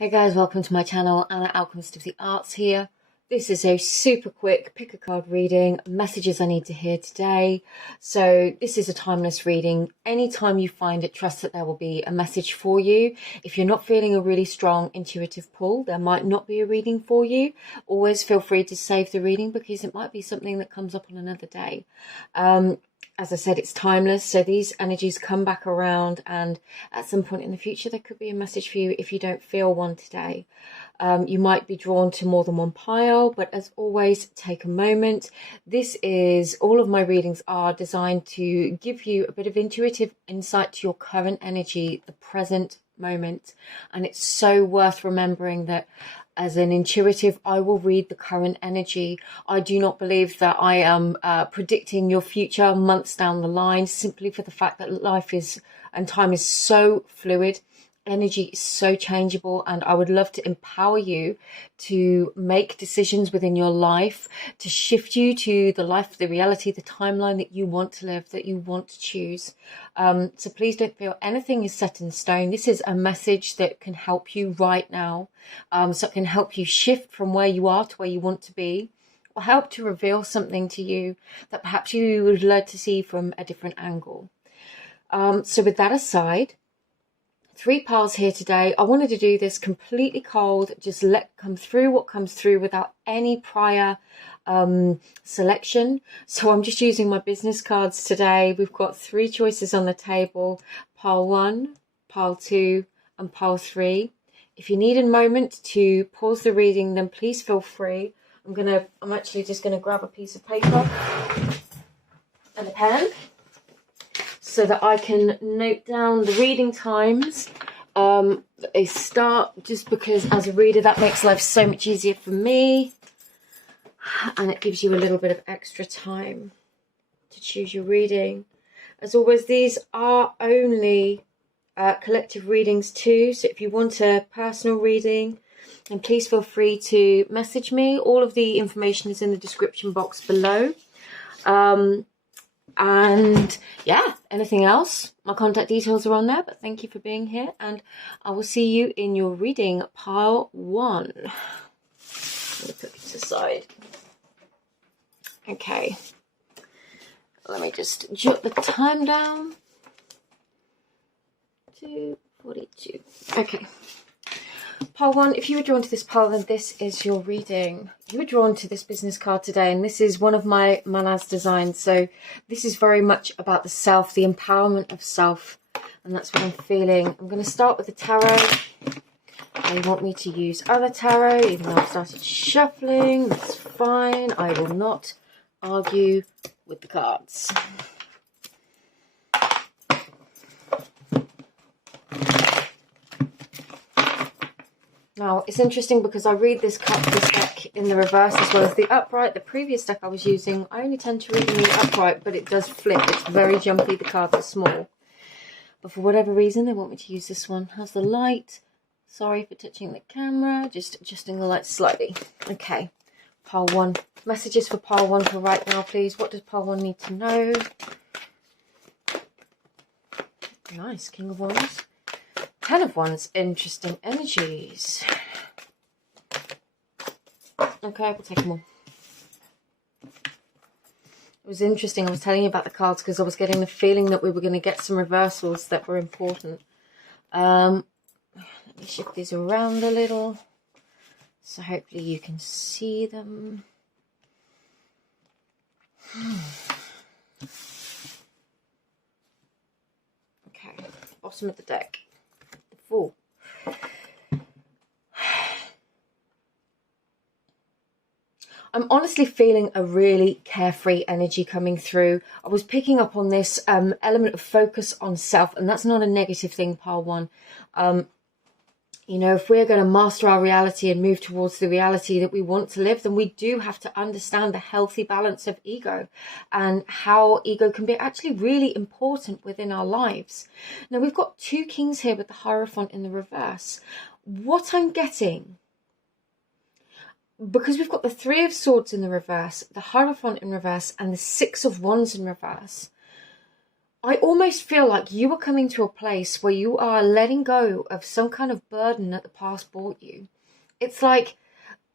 Hey guys, welcome to my channel, Anna Alchemist of the Arts here. This is a super quick pick a card reading, messages I need to hear today. So this is a timeless reading. Anytime you find it, trust that there will be a message for you. If you're not feeling a really strong intuitive pull, there might not be a reading for you. Always feel free to save the reading because it might be something that comes up on another day. As I said, it's timeless, so these energies come back around, and at some point in the future there could be a message for you if you don't feel one today. You might be drawn to more than one pile, but as always, take a moment. All of my readings are designed to give you a bit of intuitive insight to your current energy, the present moment, and it's so worth remembering that as an intuitive, I will read the current energy. I do not believe that I am predicting your future months down the line, simply for the fact that life is and time is so fluid. Energy is so changeable, and I would love to empower you to make decisions within your life to shift you to the life, the reality, the timeline that you want to live, that you want to choose. So please don't feel anything is set in stone. This is a message that can help you right now. So it can help you shift from where you are to where you want to be, or help to reveal something to you that perhaps you would like to see from a different angle. So with that aside, 3 piles here today. I wanted to do this completely cold, just let come through what comes through without any prior selection. So I'm just using my business cards today. We've got 3 choices on the table: pile 1, pile 2, and pile 3. If you need a moment to pause the reading, then please feel free. I'm actually just gonna grab a piece of paper and a pen, so that I can note down the reading times. They start, just because as a reader that makes life so much easier for me, and it gives you a little bit of extra time to choose your reading. As always, these are only collective readings too, so if you want a personal reading, then please feel free to message me. All of the information is in the description box below. And yeah, anything else, my contact details are on there. But thank you for being here, and I will see you in your reading, pile 1. Let me put this aside. Okay, let me just jot the time down. 2:42. Okay, pile 1, if you were drawn to this pile, then this is your reading. You were drawn to this business card today, and this is one of my Manaz designs. So this is very much about the self, the empowerment of self, and that's what I'm feeling. I'm going to start with the tarot. They want me to use other tarot, even though I've started shuffling. That's fine. I will not argue with the cards. Now, it's interesting because I read this deck in the reverse as well as the upright. The previous deck I was using, I only tend to read in the upright, but it does flip. It's very jumpy. The cards are small. But for whatever reason, they want me to use this one. How's the light? Sorry for touching the camera. Just adjusting the light slightly. Okay, pile 1. Messages for pile 1 for right now, please. What does pile 1 need to know? Nice, King of Wands. 10 of Wands, interesting energies. Okay, we'll take them all. It was interesting, I was telling you about the cards because I was getting the feeling that we were going to get some reversals that were important. Let me shift these around a little, so hopefully you can see them. Okay, bottom of the deck. Fool. I'm honestly feeling a really carefree energy coming through. I was picking up on this element of focus on self, and that's not a negative thing, pile 1. You know, if we're going to master our reality and move towards the reality that we want to live, then we do have to understand the healthy balance of ego and how ego can be actually really important within our lives. Now, we've got 2 kings here with the Hierophant in the reverse. What I'm getting, because we've got the 3 of Swords in the reverse, the Hierophant in reverse, and the 6 of Wands in reverse, I almost feel like you are coming to a place where you are letting go of some kind of burden that the past brought you. It's like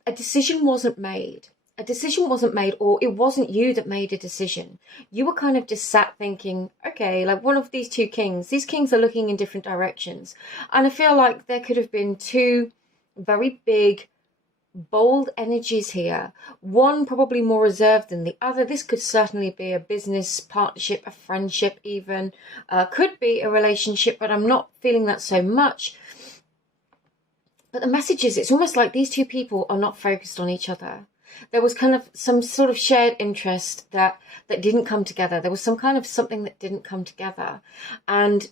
a decision wasn't made. A decision wasn't made, or it wasn't you that made a decision. You were kind of just sat thinking, okay, like one of these two kings, these kings are looking in different directions. And I feel like there could have been two very big, bold energies here. One probably more reserved than the other. This could certainly be a business partnership, a friendship even. Could be a relationship, but I'm not feeling that so much. But the message is, it's almost like these two people are not focused on each other. There was kind of some sort of shared interest that didn't come together. There was some kind of something that didn't come together. And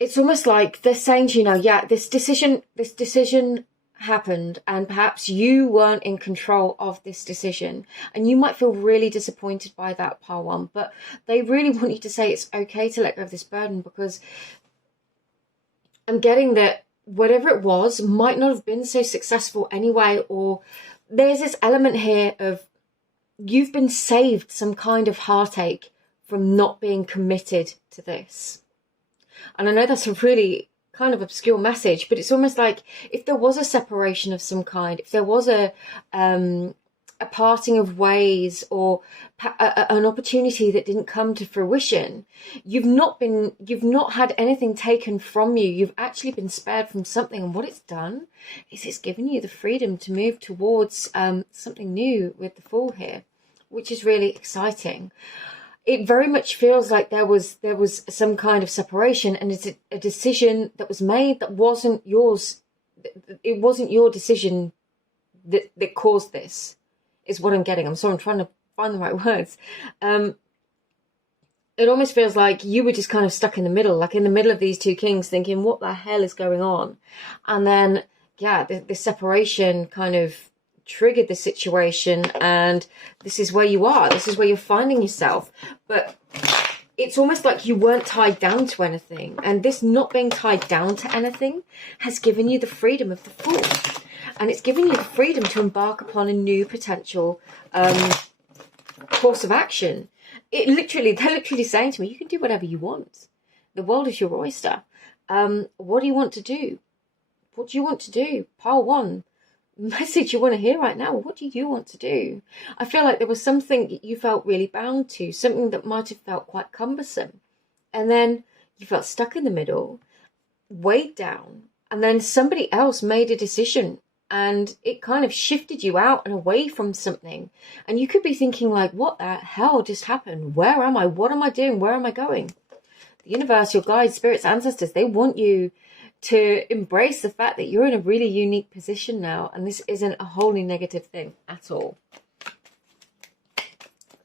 it's almost like they're saying to you now, yeah, this decision happened, and perhaps you weren't in control of this decision. And you might feel really disappointed by that, pile one. But they really want you to say it's okay to let go of this burden, because I'm getting that whatever it was might not have been so successful anyway, or there's this element here of you've been saved some kind of heartache from not being committed to this. And I know that's a really kind of obscure message, but it's almost like if there was a separation of some kind, if there was a parting of ways, or an opportunity that didn't come to fruition, you've not had anything taken from you. You've actually been spared from something, and what it's done is it's given you the freedom to move towards something new with the Fool here, which is really exciting. It very much feels like there was some kind of separation, and it's a decision that was made that wasn't yours. It wasn't your decision that caused this, is what I'm getting. I'm trying to find the right words. It almost feels like you were just kind of stuck in the middle, like in the middle of these two kings, thinking, what the hell is going on? And then, yeah, the separation kind of triggered the situation, and this is where you are. This is where you're finding yourself. But it's almost like you weren't tied down to anything. And this not being tied down to anything has given you the freedom of the Fool. And it's given you the freedom to embark upon a new potential course of action. They're literally saying to me, you can do whatever you want. The world is your oyster. What do you want to do? What do you want to do? Pile one. Message you want to hear right now. What do you want to do? I feel like there was something you felt really bound to, something that might have felt quite cumbersome. And then you felt stuck in the middle, weighed down, and then somebody else made a decision, and it kind of shifted you out and away from something. And you could be thinking like, what the hell just happened? Where am I? What am I doing? Where am I going? The universe, your guides, spirits, ancestors, they want you to embrace the fact that you're in a really unique position now, and this isn't a wholly negative thing at all.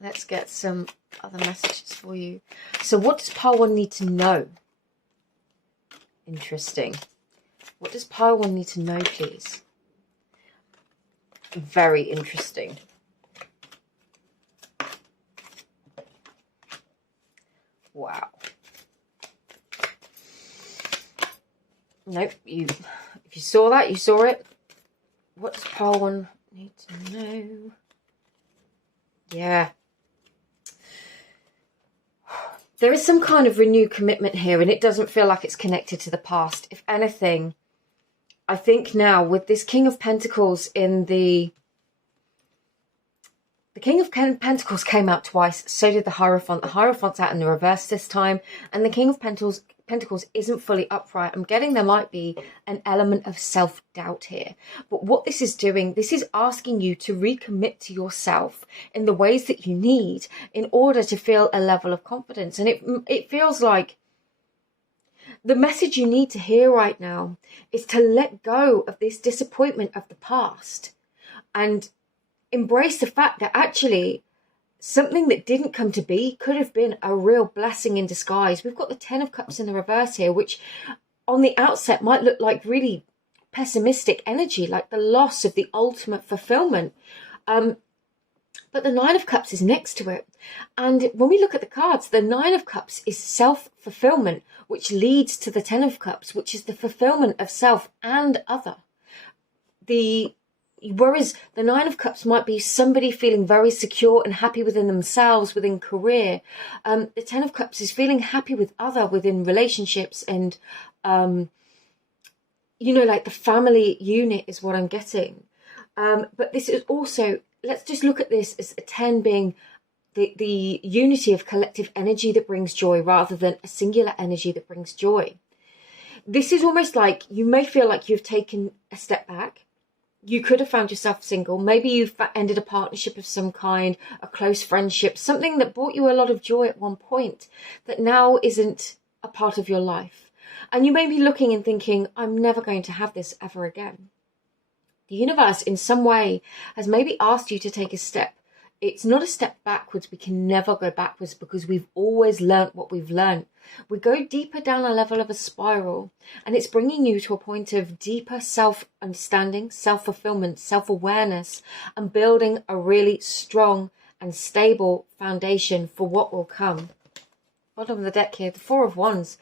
Let's get some other messages for you. So what does pile one need to know? Interesting. What does pile one need to know, please? Very interesting. Wow. Nope, if you saw that, you saw it. What does pile one need to know? Yeah. There is some kind of renewed commitment here, and it doesn't feel like it's connected to the past. If anything, I think now with this King of Pentacles in the King of Pentacles came out twice, so did the Hierophant. The Hierophant's out in the reverse this time, and the King of Pentacles isn't fully upright. I'm getting there might be an element of self-doubt here. But what this is doing, this is asking you to recommit to yourself in the ways that you need in order to feel a level of confidence. And it feels like the message you need to hear right now is to let go of this disappointment of the past and embrace the fact that actually something that didn't come to be could have been a real blessing in disguise. We've got the Ten of Cups in the reverse here, which on the outset might look like really pessimistic energy, like the loss of the ultimate fulfillment. But the Nine of Cups is next to it. And when we look at the cards, the Nine of Cups is self-fulfillment, which leads to the Ten of Cups, which is the fulfillment of self and other. The Whereas the Nine of Cups might be somebody feeling very secure and happy within themselves, within career. The Ten of Cups is feeling happy within relationships and, you know, like the family unit is what I'm getting. But this is also, let's just look at this as a 10 being the unity of collective energy that brings joy rather than a singular energy that brings joy. This is almost like you may feel like you've taken a step back. You could have found yourself single. Maybe you've ended a partnership of some kind, a close friendship, something that brought you a lot of joy at one point that now isn't a part of your life. And you may be looking and thinking, I'm never going to have this ever again. The universe in some way has maybe asked you to take a step. It's not a step backwards. We can never go backwards because we've always learnt what we've learnt. We go deeper down a level of a spiral, and it's bringing you to a point of deeper self-understanding, self-fulfillment, self-awareness, and building a really strong and stable foundation for what will come. Bottom of the deck here, the Four of Wands,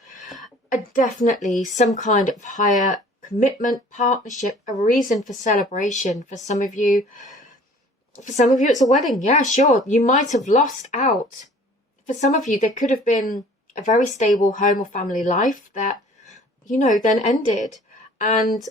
are definitely some kind of higher commitment, partnership, a reason for celebration. For some of you, it's a wedding. Yeah, sure. You might have lost out. For some of you, there could have been a very stable home or family life that, you know, then ended. And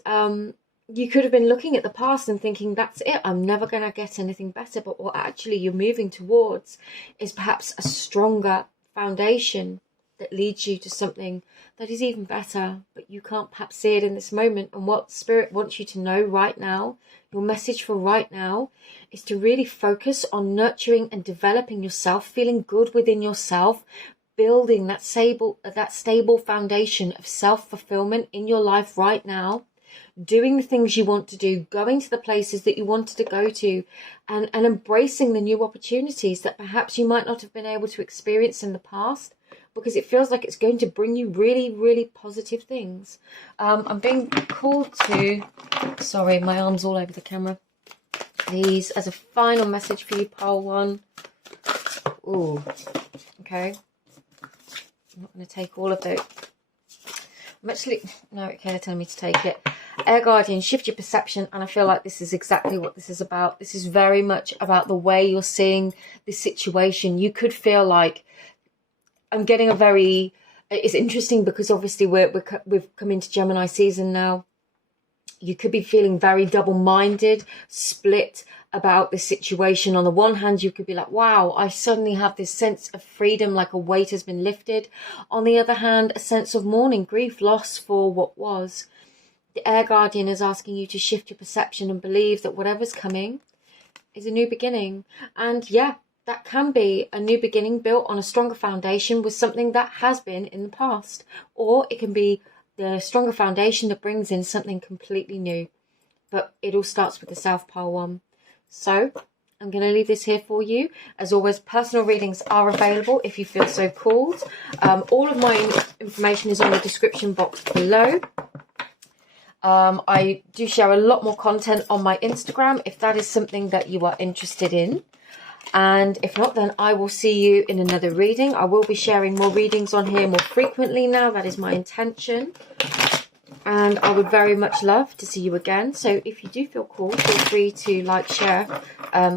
you could have been looking at the past and thinking, that's it, I'm never going to get anything better. But what actually you're moving towards is perhaps a stronger foundation that leads you to something that is even better, but you can't perhaps see it in this moment. And what Spirit wants you to know right now, your message for right now, is to really focus on nurturing and developing yourself, feeling good within yourself, building that stable foundation of self-fulfillment in your life right now, doing the things you want to do, going to the places that you wanted to go to, and embracing the new opportunities that perhaps you might not have been able to experience in the past, because it feels like it's going to bring you really, really positive things. I'm being called to, sorry, my arm's all over the camera. These as a final message for you, pile 1. Ooh, okay. I'm not going to take all of those. I'm actually, no, okay, they're telling me to take it. Air Guardian, shift your perception, and I feel like this is exactly what this is about. This is very much about the way you're seeing this situation. You could feel like, I'm getting a very, it's interesting because obviously we've come into Gemini season now. You could be feeling very double-minded, split about this situation. On the one hand, you could be like, wow, I suddenly have this sense of freedom, like a weight has been lifted. On the other hand, a sense of mourning, grief, loss for what was. The Air Guardian is asking you to shift your perception and believe that whatever's coming is a new beginning. And yeah, that can be a new beginning built on a stronger foundation with something that has been in the past. Or it can be the stronger foundation that brings in something completely new. But it all starts with the South Pole 1. So I'm going to leave this here for you. As always, personal readings are available if you feel so called. All of my information is on the description box below. I do share a lot more content on my Instagram if that is something that you are interested in. And if not, then I will see you in another reading. I will be sharing more readings on here more frequently now. That is my intention. And I would very much love to see you again. So if you do feel called, feel free to like, share,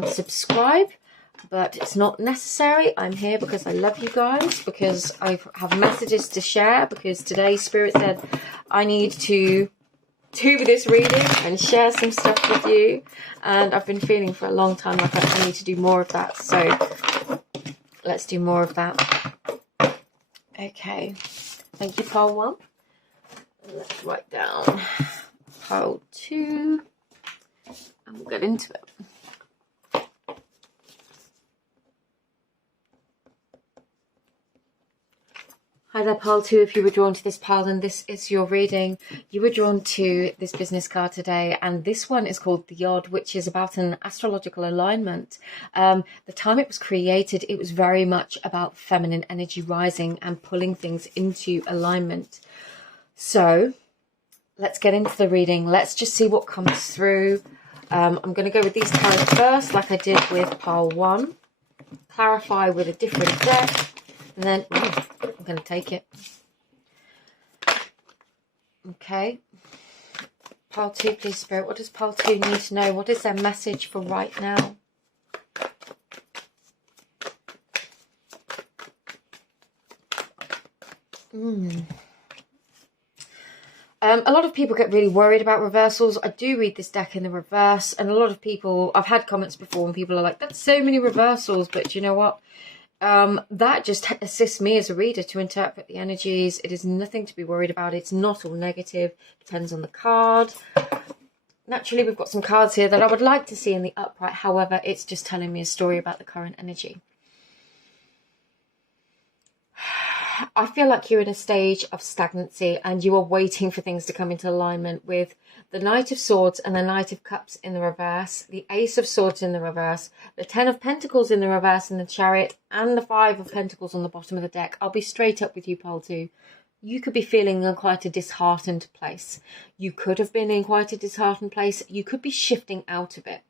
subscribe. But it's not necessary. I'm here because I love you guys, because I have messages to share, because today Spirit said I need to do this reading and share some stuff with you, and I've been feeling for a long time like I need to do more of that, so let's do more of that. Okay, thank you, pile 1. Let's write down pile 2 and we'll get into it. Hi there, pile 2. If you were drawn to this pile, then this is your reading. You were drawn to this business card today, and this one is called The Odd, which is about an astrological alignment. The time it was created, it was very much about feminine energy rising and pulling things into alignment. So let's get into the reading. Let's just see what comes through. I'm going to go with these cards first, like I did with pile 1. Clarify with a different deck. And then, I'm going to take it. Okay. Pile 2, please, Spirit. What does Pile 2 need to know? What is their message for right now? A lot of people get really worried about reversals. I do read this deck in the reverse, and a lot of people, I've had comments before and people are like, that's so many reversals, but you know what? That just assists me as a reader to interpret the energies. It is nothing to be worried about. It's not all negative. Depends on the card. Naturally, we've got some cards here that I would like to see in the upright. However, it's just telling me a story about the current energy. I feel like you're in a stage of stagnancy and you are waiting for things to come into alignment with the Knight of Swords and the Knight of Cups in the reverse, the Ace of Swords in the reverse, the Ten of Pentacles in the reverse in the Chariot, and the Five of Pentacles on the bottom of the deck. I'll be straight up with you, Pile 2. You could be feeling in quite a disheartened place. You could have been in quite a disheartened place. You could be shifting out of it.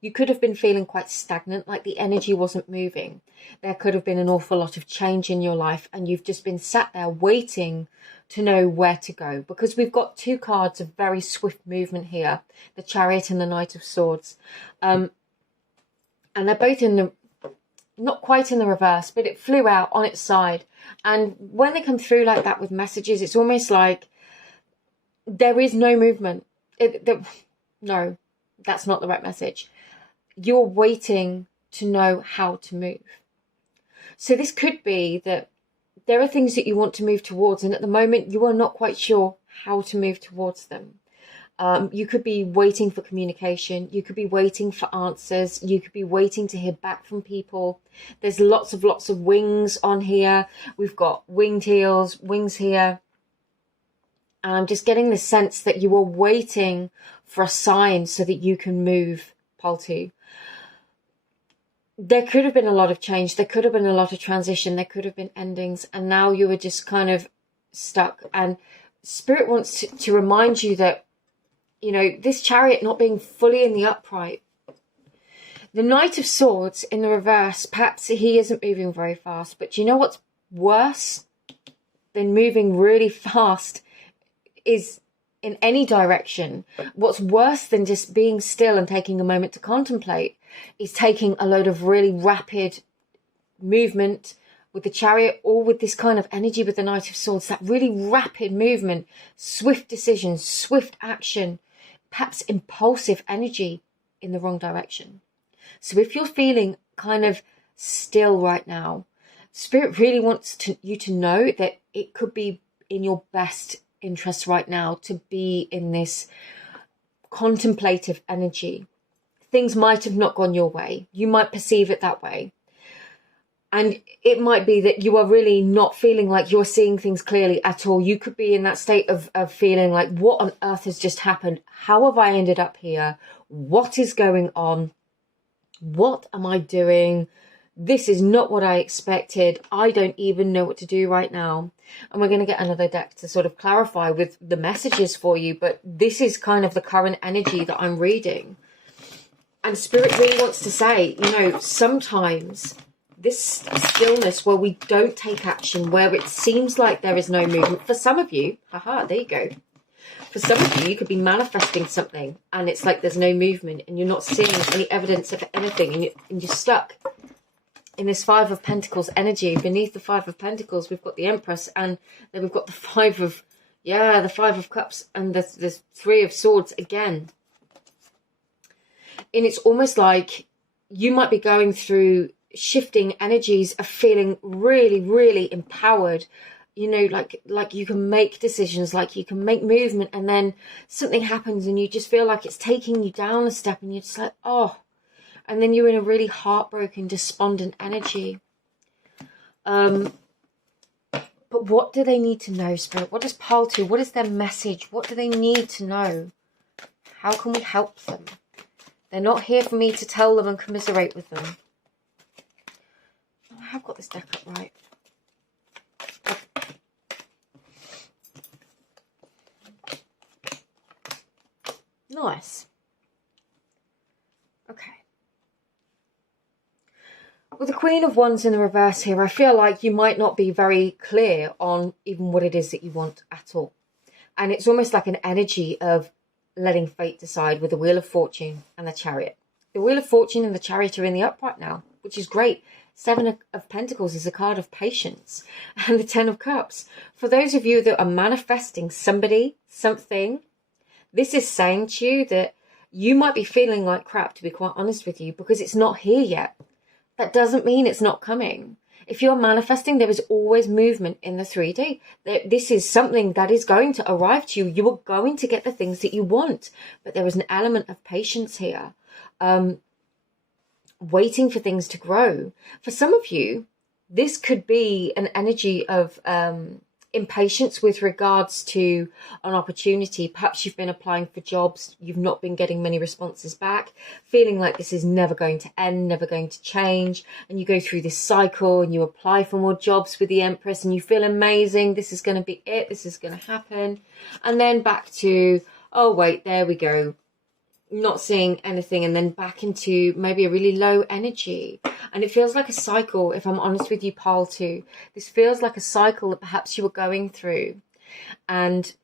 You could have been feeling quite stagnant, like the energy wasn't moving. There could have been an awful lot of change in your life and you've just been sat there waiting to know where to go. Because we've got two cards of very swift movement here, the Chariot and the Knight of Swords. And they're both in the, not quite in the reverse, but it flew out on its side. And when they come through like that with messages, it's almost like there is no movement. No, that's not the right message. You're waiting to know how to move. So this could be that there are things that you want to move towards, and at the moment you are not quite sure how to move towards them. You could be waiting for communication. You could be waiting for answers. You could be waiting to hear back from people. There's lots of wings on here. We've got winged heels, wings here. And I'm just getting the sense that you are waiting for a sign so that you can move, Pile 2. There could have been a lot of change. There could have been a lot of transition. There could have been endings. And now you are just kind of stuck. And Spirit wants to remind you that, you know, this Chariot not being fully in the upright. The Knight of Swords in the reverse, perhaps he isn't moving very fast. But do you know what's worse than moving really fast is in any direction? What's worse than just being still and taking a moment to contemplate is taking a load of really rapid movement with the Chariot, or with this kind of energy with the Knight of Swords, that really rapid movement, swift decisions, swift action, perhaps impulsive energy in the wrong direction. So if you're feeling kind of still right now, Spirit really wants you to know that it could be in your best interest right now to be in this contemplative energy. Things might have not gone your way. You might perceive it that way. And it might be that you are really not feeling like you're seeing things clearly at all. You could be in that state of feeling like, what on earth has just happened? How have I ended up here? What is going on? What am I doing? This is not what I expected. I don't even know what to do right now. And we're going to get another deck to sort of clarify with the messages for you. But this is kind of the current energy that I'm reading. And Spirit really wants to say, you know, sometimes this stillness where we don't take action, where it seems like there is no movement. For some of you, haha, there you go. For some of you, you could be manifesting something and it's like there's no movement and you're not seeing any evidence of anything and you're stuck in this Five of Pentacles energy. Beneath the Five of Pentacles, we've got the Empress, and then we've got the Five of Cups, and the Three of Swords again. And it's almost like you might be going through shifting energies of feeling really, really empowered. You know, like you can make decisions, like you can make movement, and then something happens and you just feel like it's taking you down a step and you're just like, oh. And then you're in a really heartbroken, despondent energy. But what do they need to know, Spirit? What does Pile 2? What is their message? What do they need to know? How can we help them? They're not here for me to tell them and commiserate with them. I have got this deck up right. Nice. Okay. With the Queen of Wands in the reverse here, I feel like you might not be very clear on even what it is that you want at all. And it's almost like an energy of letting fate decide with the Wheel of Fortune and the Chariot. The Wheel of Fortune and the Chariot are in the upright now, which is great. Seven of Pentacles is a card of patience, and the Ten of Cups. For those of you that are manifesting somebody, something, this is saying to you that you might be feeling like crap, to be quite honest with you, because it's not here yet. That doesn't mean it's not coming. If you're manifesting, there is always movement in the 3D. This is something that is going to arrive to you. You are going to get the things that you want, but there is an element of patience here. Waiting for things to grow. For some of you, this could be an energy of impatience with regards to an opportunity. Perhaps you've been applying for jobs, you've not been getting many responses back, feeling like this is never going to end, never going to change, and you go through this cycle and you apply for more jobs with the Empress and you feel amazing, this is going to be it, this is going to happen, and then back to, oh wait, there we go, not seeing anything, and then back into maybe a really low energy. And it feels like a cycle, if I'm honest with you, Pile 2. This feels like a cycle that perhaps you were going through. And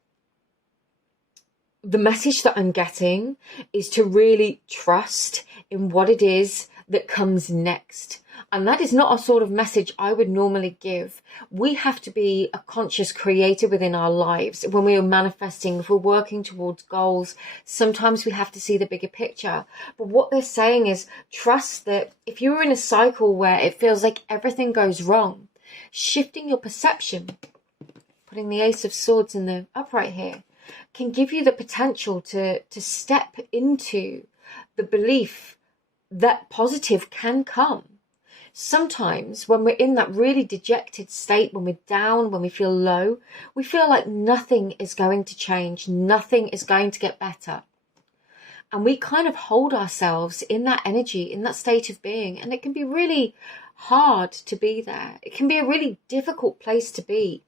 the message that I'm getting is to really trust in what it is that comes next. And that is not a sort of message I would normally give. We have to be a conscious creator within our lives. When we are manifesting, if we're working towards goals, sometimes we have to see the bigger picture. But what they're saying is trust that if you're in a cycle where it feels like everything goes wrong, shifting your perception, putting the Ace of Swords in the upright here, can give you the potential to step into the belief that positive can come. Sometimes when we're in that really dejected state, when we're down, when we feel low, we feel like nothing is going to change, nothing is going to get better. And we kind of hold ourselves in that energy, in that state of being. And it can be really hard to be there. It can be a really difficult place to be.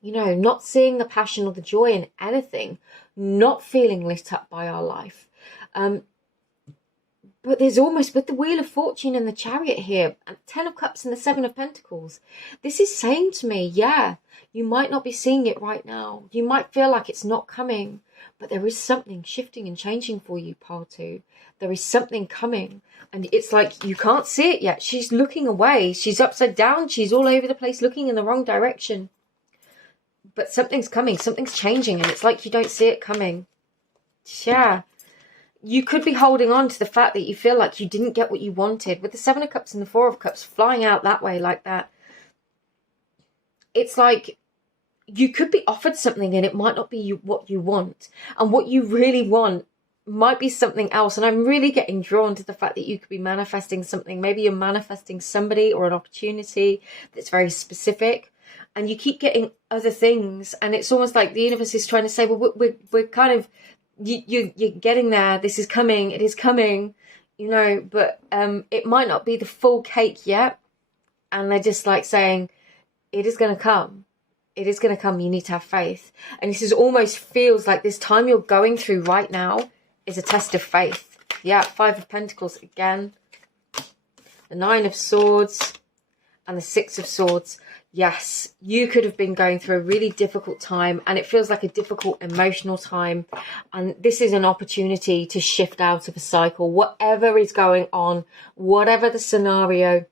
You know, not seeing the passion or the joy in anything, not feeling lit up by our life. But there's almost, with the Wheel of Fortune and the Chariot here, and 10 of Cups and the 7 of Pentacles, this is saying to me, yeah, you might not be seeing it right now. You might feel like it's not coming, but there is something shifting and changing for you, Pile 2. There is something coming, and it's like you can't see it yet. She's looking away. She's upside down. She's all over the place looking in the wrong direction. But something's coming. Something's changing, and it's like you don't see it coming. Yeah. You could be holding on to the fact that you feel like you didn't get what you wanted. With the 7 of Cups and the 4 of Cups flying out that way like that, it's like you could be offered something and it might not be what you want. And what you really want might be something else. And I'm really getting drawn to the fact that you could be manifesting something. Maybe you're manifesting somebody or an opportunity that's very specific. And you keep getting other things. And it's almost like the universe is trying to say, well, we're kind of... You're getting there. This is coming. It is coming, you know, but it might not be the full cake yet. And they're just like saying, it is going to come. It is going to come. You need to have faith. And this is almost feels like this time you're going through right now is a test of faith. Yeah, 5 of Pentacles again. The 9 of Swords and the 6 of Swords. Yes, you could have been going through a really difficult time, and it feels like a difficult emotional time. And this is an opportunity to shift out of a cycle. Whatever is going on, whatever the scenario,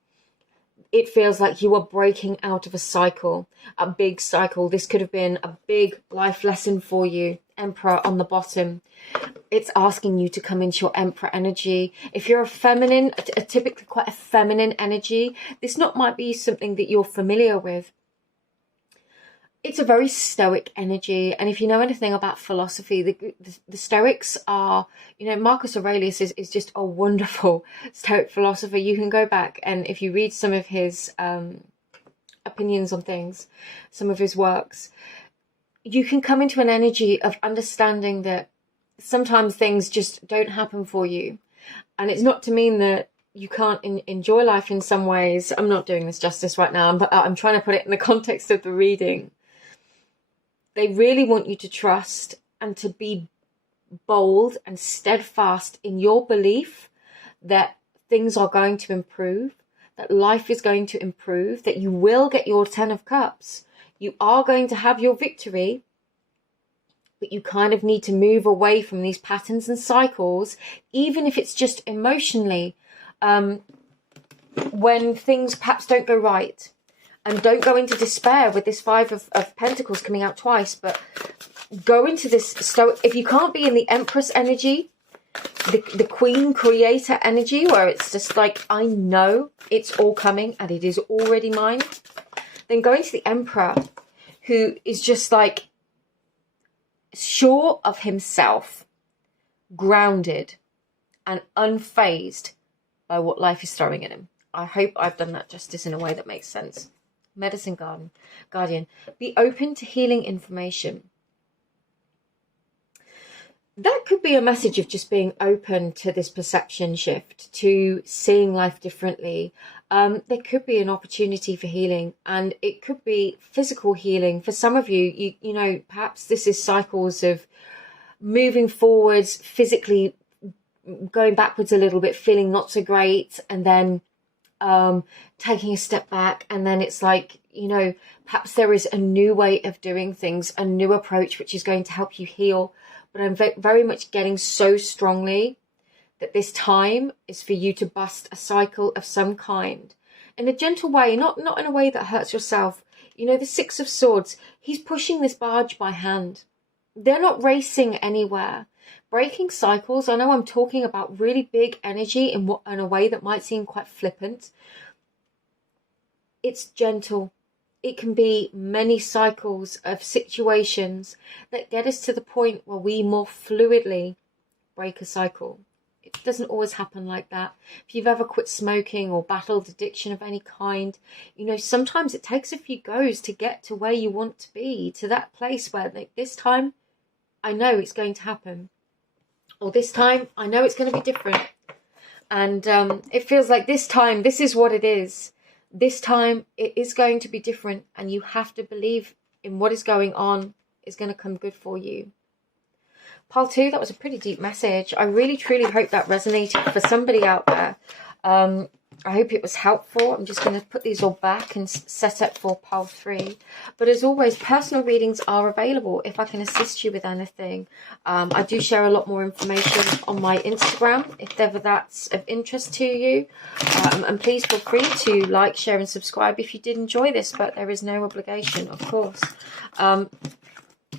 it feels like you are breaking out of a cycle, a big cycle. This could have been a big life lesson for you. Emperor on the bottom. It's asking you to come into your Emperor energy. If you're a feminine, a typically quite a feminine energy, this might be something that you're familiar with. It's a very stoic energy. And if you know anything about philosophy, the Stoics are, you know, Marcus Aurelius is just a wonderful Stoic philosopher. You can go back and if you read some of his opinions on things, some of his works, you can come into an energy of understanding that sometimes things just don't happen for you. And it's not to mean that you can't enjoy life in some ways. I'm not doing this justice right now, but I'm trying to put it in the context of the reading. They really want you to trust and to be bold and steadfast in your belief that things are going to improve, that life is going to improve, that you will get your 10 of Cups. You are going to have your victory, but you kind of need to move away from these patterns and cycles, even if it's just emotionally, when things perhaps don't go right. And don't go into despair with this Five of Pentacles coming out twice, but go into this. So if you can't be in the Empress energy, the Queen Creator energy, where it's just like, I know it's all coming and it is already mine, then go into the Emperor, who is just like sure of himself, grounded and unfazed by what life is throwing at him. I hope I've done that justice in a way that makes sense. Medicine Guardian. Be open to healing information. That could be a message of just being open to this perception shift, to seeing life differently. There could be an opportunity for healing, and it could be physical healing. For some of you, you know, perhaps this is cycles of moving forwards, physically going backwards a little bit, feeling not so great, and then taking a step back, and then it's like, you know, perhaps there is a new way of doing things, a new approach which is going to help you heal. But I'm very much getting so strongly that this time is for you to bust a cycle of some kind in a gentle way, not in a way that hurts yourself. You know, the Six of Swords, he's pushing this barge by hand. They're not racing anywhere. Breaking cycles, I know I'm talking about really big energy in a way that might seem quite flippant. It's gentle. It can be many cycles of situations that get us to the point where we more fluidly break a cycle. It doesn't always happen like that. If you've ever quit smoking or battled addiction of any kind, you know, sometimes it takes a few goes to get to where you want to be, to that place where, like, this time I know it's going to happen. Or this time I know it's going to be different. And it feels like this time, this is what it is. This time it is going to be different, and you have to believe in what is going on is going to come good for you. Pile 2, that was a pretty deep message. I really, truly hope that resonated for somebody out there. I hope it was helpful. I'm just going to put these all back and set up for pile 3. But as always, personal readings are available if I can assist you with anything. I do share a lot more information on my Instagram, if ever that's of interest to you. And please feel free to like, share and subscribe if you did enjoy this, but there is no obligation, of course. I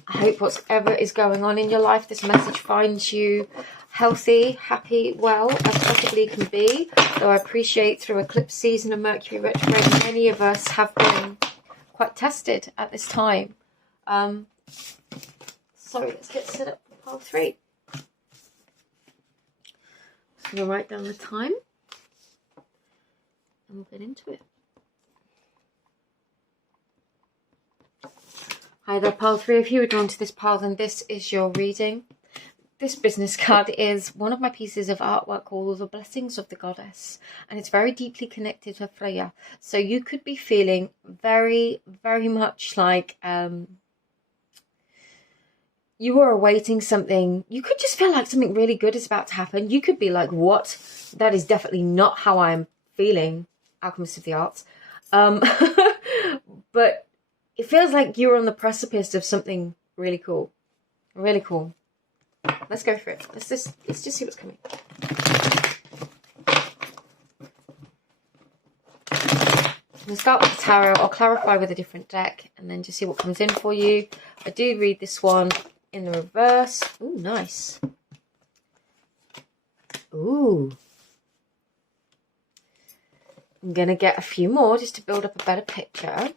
hope whatever is going on in your life, this message finds you healthy, happy, well, as possibly can be. Though I appreciate through eclipse season and Mercury retrograde, many of us have been quite tested at this time. So let's get set up for pile 3. So we'll write down the time and we'll get into it. Hi there, pile 3. If you were drawn to this pile, then this is your reading. This business card is one of my pieces of artwork called The Blessings of the Goddess, and it's very deeply connected to Freya. So you could be feeling very, very much like you are awaiting something. You could just feel like something really good is about to happen. You could be like, what? That is definitely not how I'm feeling, Alchemist of the Arts. But it feels like you're on the precipice of something really cool. Really cool. Let's go for it. Let's just see what's coming. I'm going to start with the tarot. I'll clarify with a different deck and then just see what comes in for you. I do read this one in the reverse. Ooh, nice. Ooh. I'm going to get a few more just to build up a better picture.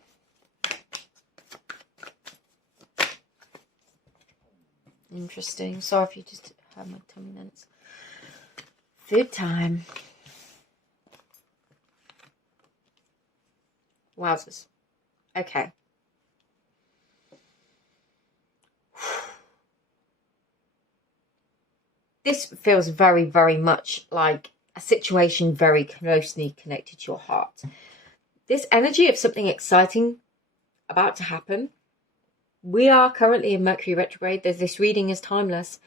Interesting. Sorry if you just have my tummy dance. Food time. Wowzers. Okay. This feels very, very much like a situation very closely connected to your heart. This energy of something exciting about to happen. We are currently in Mercury retrograde. This reading is timeless.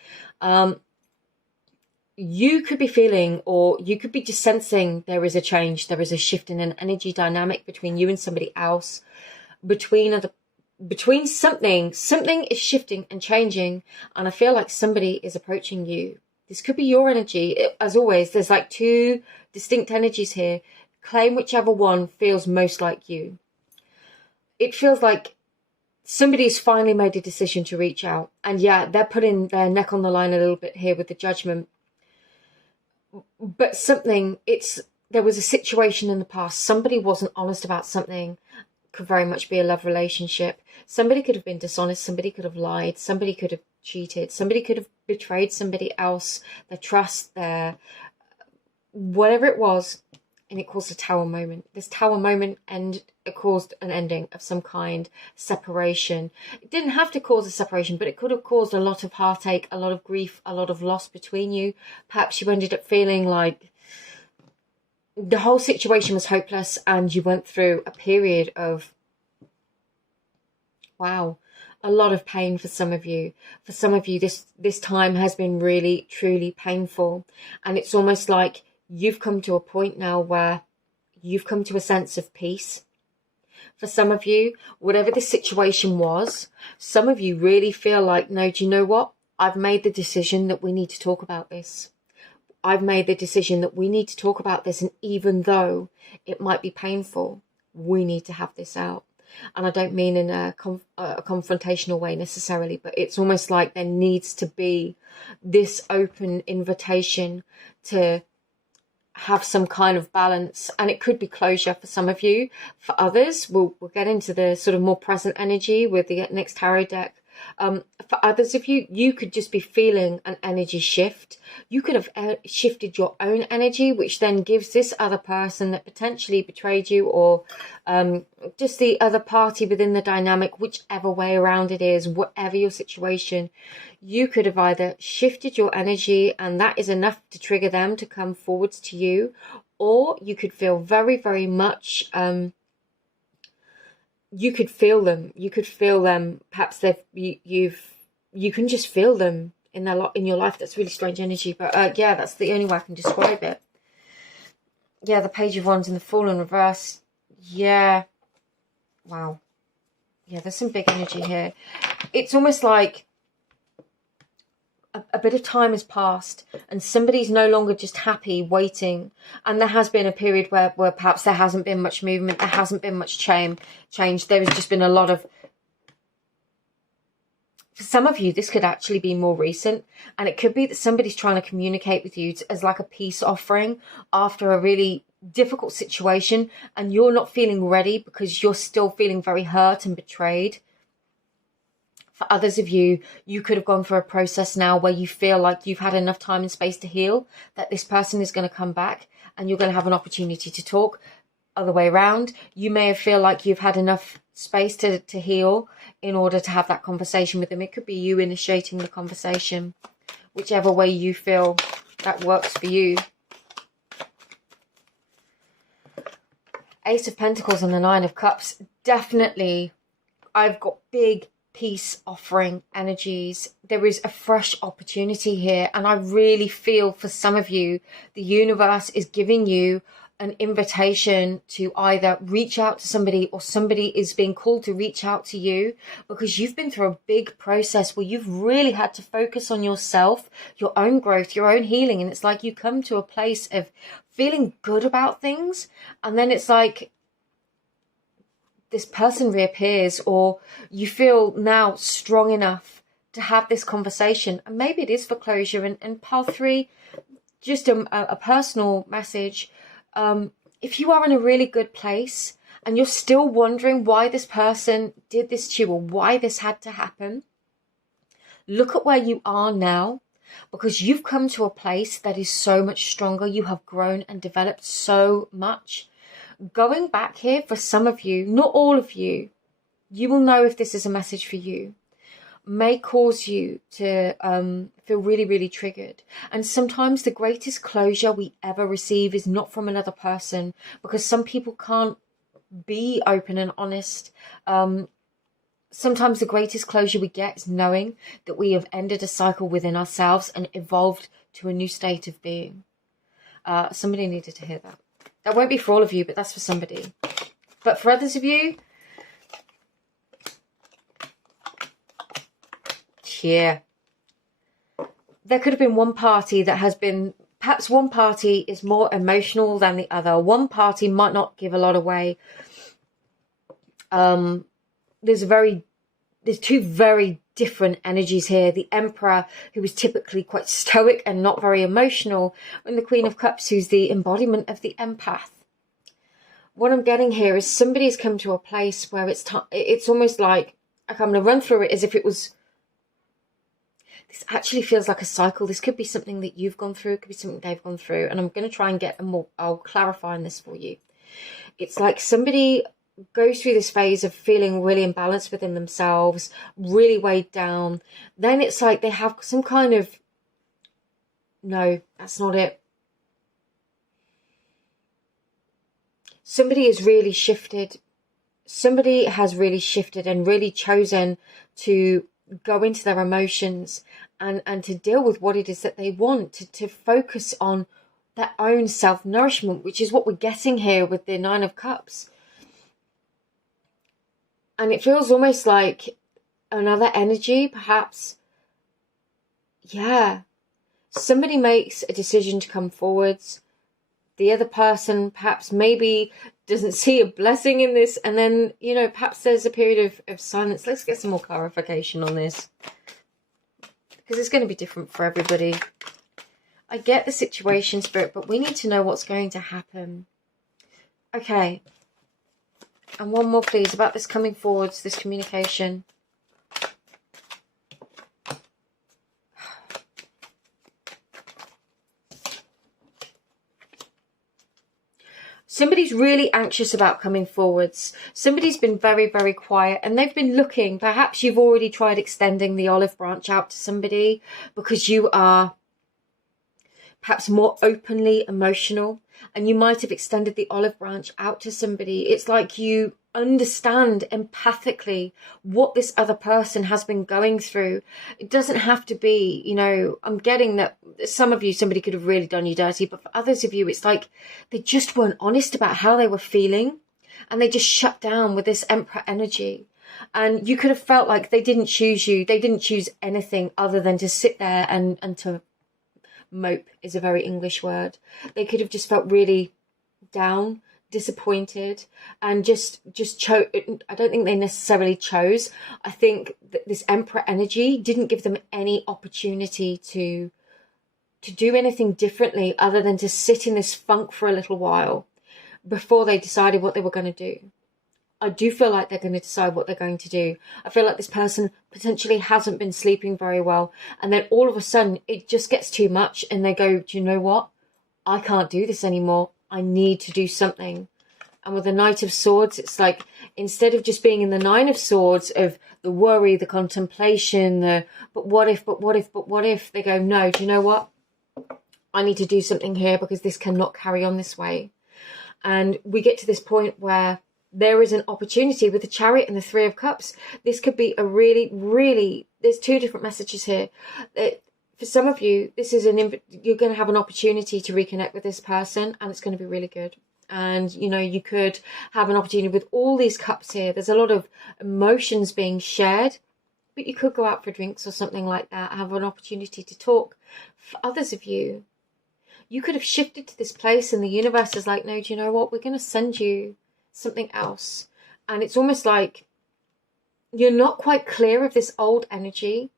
You could be feeling, or you could be just sensing there is a change. There is a shift in an energy dynamic between you and somebody else, between between something is shifting and changing, and I feel like somebody is approaching you. This could be your energy. As always, there's like two distinct energies here. Claim whichever one feels most like you. It feels like somebody's finally made a decision to reach out. And yeah, they're putting their neck on the line a little bit here with the Judgment. But there was a situation in the past. Somebody wasn't honest about something. Could very much be a love relationship. Somebody could have been dishonest. Somebody could have lied. Somebody could have cheated. Somebody could have betrayed somebody else, their trust, their whatever it was. And it caused a tower moment. This tower moment, and it caused an ending of some kind, separation. It didn't have to cause a separation, but it could have caused a lot of heartache, a lot of grief, a lot of loss between you. Perhaps you ended up feeling like the whole situation was hopeless, and you went through a period of, wow, a lot of pain for some of you. For some of you, this time has been really, truly painful. And it's almost like you've come to a point now where you've come to a sense of peace. For some of you, whatever the situation was, some of you really feel like, no, do you know what? I've made the decision that we need to talk about this. I've made the decision that we need to talk about this. And even though it might be painful, we need to have this out. And I don't mean in a confrontational way necessarily, but it's almost like there needs to be this open invitation to have some kind of balance. And it could be closure for some of you. For others, we'll get into the sort of more present energy with the next tarot deck. For others of you, you could just be feeling an energy shift. You could have shifted your own energy, which then gives this other person that potentially betrayed you, or just the other party within the dynamic, whichever way around it is, whatever your situation, you could have either shifted your energy and that is enough to trigger them to come forwards to you, or you could feel very, very much you could feel them. You could feel them. Perhaps you can just feel them in your life. That's really strange energy, but yeah, that's the only way I can describe it. Yeah, the Page of Wands in the Fool in reverse. Yeah, wow. Yeah, there's some big energy here. It's almost like a bit of time has passed and somebody's no longer just happy waiting, and there has been a period where perhaps there hasn't been much movement, there hasn't been much change. There has just been a lot of, for some of you this could actually be more recent, and it could be that somebody's trying to communicate with you as like a peace offering after a really difficult situation, and you're not feeling ready because you're still feeling very hurt and betrayed. For others of you, you could have gone through a process now where you feel like you've had enough time and space to heal, that this person is going to come back and you're going to have an opportunity to talk. Other way around, you may feel like you've had enough space to heal in order to have that conversation with them. It could be you initiating the conversation, whichever way you feel that works for you. Ace of Pentacles and the Nine of Cups. Definitely, I've got big peace offering energies. There is a fresh opportunity here, and I really feel for some of you the universe is giving you an invitation to either reach out to somebody, or somebody is being called to reach out to you, because you've been through a big process where you've really had to focus on yourself, your own growth, your own healing, and it's like you come to a place of feeling good about things, and then it's like this person reappears, or you feel now strong enough to have this conversation, and maybe it is for closure. And pile 3, just a personal message. If you are in a really good place and you're still wondering why this person did this to you or why this had to happen, look at where you are now, because you've come to a place that is so much stronger. You have grown and developed so much. Going back here, for some of you, not all of you, you will know if this is a message for you, may cause you to feel really, really triggered. And sometimes the greatest closure we ever receive is not from another person, because some people can't be open and honest. Sometimes the greatest closure we get is knowing that we have ended a cycle within ourselves and evolved to a new state of being. Somebody needed to hear that. That won't be for all of you, but that's for somebody. But for others of you, here. There could have been one party that has been, perhaps one party is more emotional than the other. One party might not give a lot away. There's two very different energies here. The Emperor, who is typically quite stoic and not very emotional, and the Queen of Cups, who's the embodiment of the empath. What I'm getting here is somebody's come to a place where it's almost like, I'm going to run through it as if it was, this actually feels like a cycle. This could be something that you've gone through, it could be something they've gone through, and I'm going to try and get I'll clarify this for you. It's like somebody goes through this phase of feeling really imbalanced within themselves, really weighed down. Then it's like they have some kind of, no, that's not it. Somebody has really shifted. Somebody has really shifted and really chosen to go into their emotions and to deal with what it is that they want, to focus on their own self-nourishment, which is what we're getting here with the Nine of Cups. And it feels almost like another energy, perhaps. Yeah. Somebody makes a decision to come forwards. The other person perhaps maybe doesn't see a blessing in this. And then, you know, perhaps there's a period of silence. Let's get some more clarification on this, because it's going to be different for everybody. I get the situation, Spirit, but we need to know what's going to happen. Okay. And one more, please, about this coming forwards, this communication. Somebody's really anxious about coming forwards. Somebody's been very, very quiet and they've been looking. Perhaps you've already tried extending the olive branch out to somebody because you are perhaps more openly emotional, and you might have extended the olive branch out to somebody. It's like you understand empathically what this other person has been going through. It doesn't have to be, you know, I'm getting that some of you, somebody could have really done you dirty, but for others of you, it's like they just weren't honest about how they were feeling, and they just shut down with this Emperor energy. And you could have felt like they didn't choose you. They didn't choose anything other than to sit there and to mope is a very English word. They could have just felt really down, disappointed, and just chose. I don't think they necessarily chose. I think that this Emperor energy didn't give them any opportunity to do anything differently other than to sit in this funk for a little while before they decided what they were going to do. I do feel like they're going to decide what they're going to do. I feel like this person potentially hasn't been sleeping very well, and then all of a sudden it just gets too much and they go, do you know what? I can't do this anymore. I need to do something. And with the Knight of Swords, it's like, instead of just being in the Nine of Swords of the worry, the contemplation, but what if, they go, no, do you know what? I need to do something here because this cannot carry on this way. And we get to this point where there is an opportunity with the Chariot and the Three of Cups. This could be a really, really, there's two different messages here. For some of you, this is you're going to have an opportunity to reconnect with this person, and it's going to be really good. And, you know, you could have an opportunity with all these cups here. There's a lot of emotions being shared, but you could go out for drinks or something like that, have an opportunity to talk. For others of you, you could have shifted to this place and the universe is like, no, do you know what? We're going to send you something else. And it's almost like you're not quite clear of this old energy.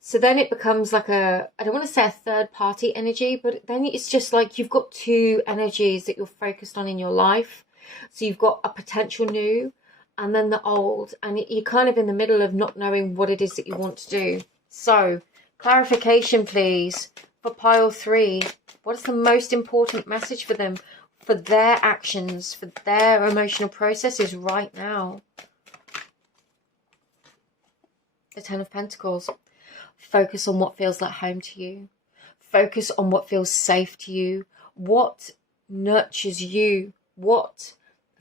So then it becomes like I don't want to say a third party energy, but then it's just like you've got two energies that you're focused on in your life. So you've got a potential new and then the old, and you're kind of in the middle of not knowing what it is that you want to do. So clarification, please, for pile 3. What is the most important message for them, for their actions, for their emotional processes right now? The Ten of Pentacles. Focus on what feels like home to you. Focus on what feels safe to you. What nurtures you. What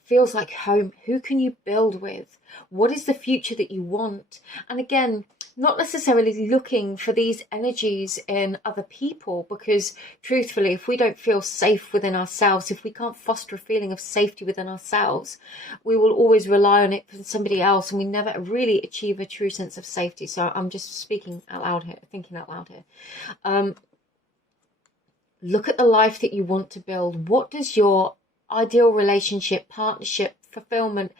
feels like home. Who can you build with? What is the future that you want? And again, not necessarily looking for these energies in other people, because truthfully, if we don't feel safe within ourselves, if we can't foster a feeling of safety within ourselves, we will always rely on it from somebody else, and we never really achieve a true sense of safety. So I'm just speaking out loud here, thinking out loud here. Look at the life that you want to build. What does your ideal relationship, partnership, fulfillment,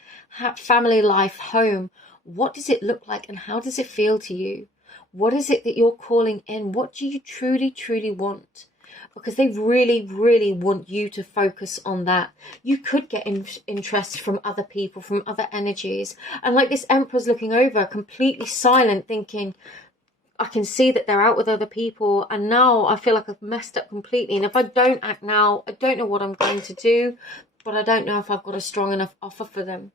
family life, home, what does it look like, and how does it feel to you? What is it that you're calling in? What do you truly, truly want? Because they really, really want you to focus on that. You could get interest from other people, from other energies. And like this Emperor's looking over, completely silent, thinking, I can see that they're out with other people, and now I feel like I've messed up completely. And if I don't act now, I don't know what I'm going to do, but I don't know if I've got a strong enough offer for them.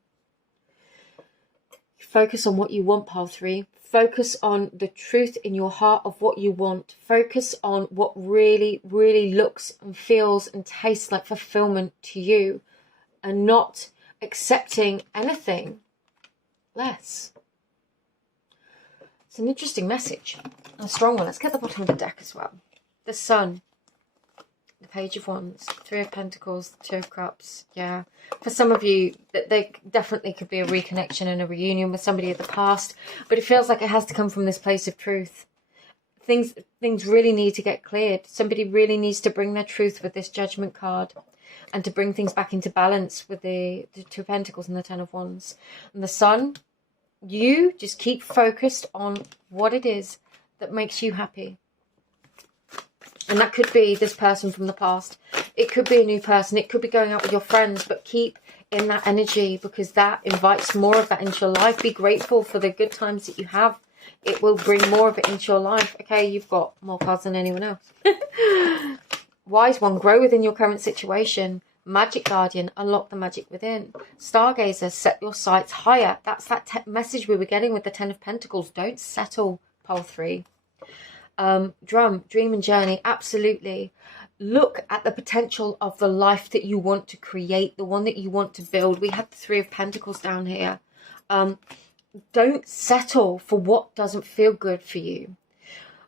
Focus on what you want, pile 3. Focus on the truth in your heart of what you want. Focus on what really, really looks and feels and tastes like fulfillment to you, and not accepting anything less. It's an interesting message, a strong one. Let's get the bottom of the deck as well. The Sun, the Page of Wands, 3 of Pentacles, 2 of Cups. Yeah, for some of you, there definitely could be a reconnection and a reunion with somebody of the past, but it feels like it has to come from this place of truth. Things really need to get cleared. Somebody really needs to bring their truth with this Judgment card, and to bring things back into balance with the 2 of Pentacles and the 10 of Wands. And the Sun, you just keep focused on what it is that makes you happy. And that could be this person from the past. It could be a new person. It could be going out with your friends. But keep in that energy, because that invites more of that into your life. Be grateful for the good times that you have. It will bring more of it into your life. Okay, you've got more cards than anyone else. Wise One, grow within your current situation. Magic Guardian, unlock the magic within. Stargazer, set your sights higher. That's that message we were getting with the 10 of Pentacles. Don't settle, pile 3. Drum, dream and journey, absolutely. Look at the potential of the life that you want to create, the one that you want to build. We have the 3 of Pentacles down here. Don't settle for what doesn't feel good for you.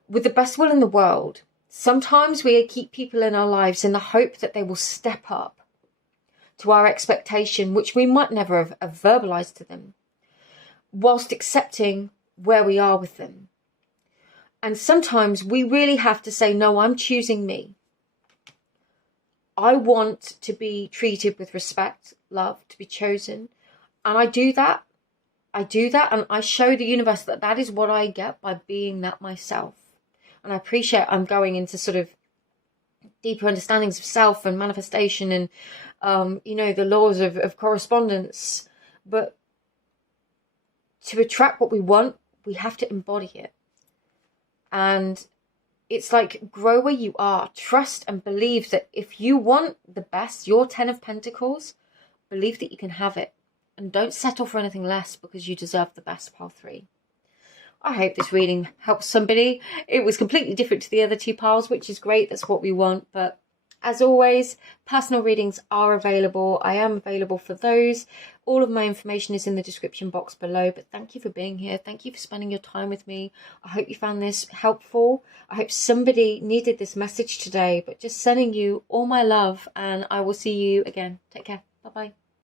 With the best will in the world, sometimes we keep people in our lives in the hope that they will step up to our expectation, which we might never have verbalized to them, whilst accepting where we are with them. And sometimes we really have to say, no, I'm choosing me. I want to be treated with respect, love, to be chosen. And I do that. And I show the universe that that is what I get by being that myself. And I appreciate I'm going into sort of deeper understandings of self and manifestation and, the laws of correspondence. But to attract what we want, we have to embody it. And it's like, grow where you are. Trust and believe that if you want the best, your 10 of Pentacles, believe that you can have it. And don't settle for anything less, because you deserve the best, pile 3. I hope this reading helps somebody. It was completely different to the other 2 piles, which is great. That's what we want. But as always, personal readings are available. I am available for those. All of my information is in the description box below. But thank you for being here. Thank you for spending your time with me. I hope you found this helpful. I hope somebody needed this message today. But just sending you all my love, and I will see you again. Take care. Bye-bye.